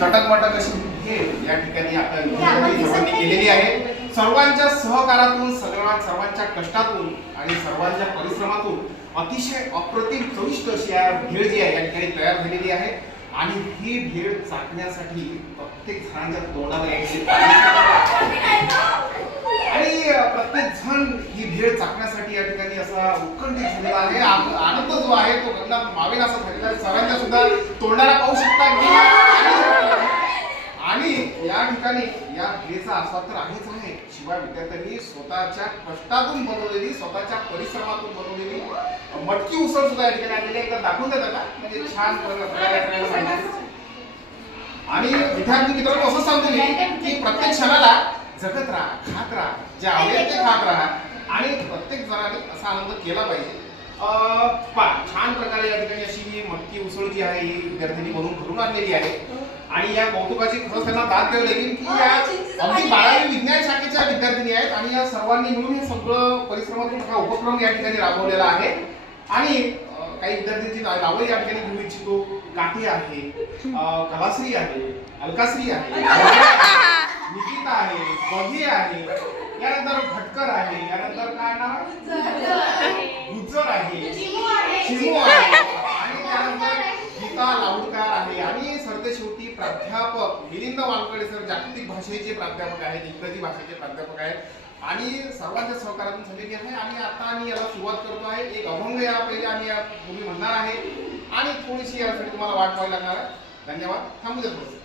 चटकमटक अशी हे या ठिकाणी आपल्या सर्वांनी केलेली आहे. सर्वांच्या सहकारातून सर्वांच्या कष्टातून आणि सर्वांच्या परिश्रमातून अतिशय अप्रतिम चविष्ट अशी या भेळ जी आहे या ठिकाणी तयार झालेली आहे. आणि ही भेळ चाखण्यासाठी प्रत्येक जणांच्या तोंडाला आणि प्रत्येक जण ही भेळ चाखण्यासाठी या ठिकाणी असा उत्कंठित झालेला आहे. आनंद जो आहे तो गगनात मावेल असा झालेला आहे. सर्वांच्या सुद्धा तोंडाला पाहू शकता. आणि या ठिकाणी या भेळेचा आस्वाद तर आहेच आहे, शिवाय विद्यार्थ्यांनी स्वतःच्या कष्टातून बनवलेली, स्वतःच्या परिश्रमातून बनवलेली मटकी उसळ सुद्धा या ठिकाणी आलेली एकदा दाखवून देतात का, म्हणजे छान आणि विद्यार्थी मित्रांनो असं सांगतो मी की प्रत्येक क्षणाला जगत राहा, खात राहा, जे आवडेल ते खात राहा आणि प्रत्येक जणांनी असा आनंद केला पाहिजे. छान प्रकारे या ठिकाणी अशी ही मटकी उसळ जी आहे ही विद्यार्थ्यांनी भरून आणलेली आहे. आणि या कौतुकाची खरंच त्यांना दाद द्यावी लागेल की या अगदी 12वी विज्ञान शाखेच्या विद्यार्थिनी आहेत आणि या सर्वांनी मिळून हे सगळं परिश्रमातून हा उपक्रम या ठिकाणी राबवलेला आहे. आणि काही विद्यार्थ्यांची नावं या ठिकाणी घेऊ इच्छितो. काठी आहे, कलाश्री आहे, अलकाश्री आहे, निकिता आहे, बघी आहे, यानंतर भटकर आहे, यानंतर काय नाव गुज्जर आहे, चिमू आहे आणि त्यानंतर गीता लावडकर आहे. आणि सरतेशेवटी प्राध्यापक मिलिंद वानकडे सर जागतिक भाषेचे प्राध्यापक आहेत, इंग्रजी भाषेचे प्राध्यापक आहेत आणि सर्वांच्या सहकार्यातून झालेली आहे. आणि आता आम्ही याला सुरुवात करतो आहे. एक अभंग या पहिले आम्ही या पूर्वी म्हणणार आहे आणि थोडीशी यासाठी तुम्हाला वाट पाहावी लागणार आहे. धन्यवाद. थांबू दे थोडंसं.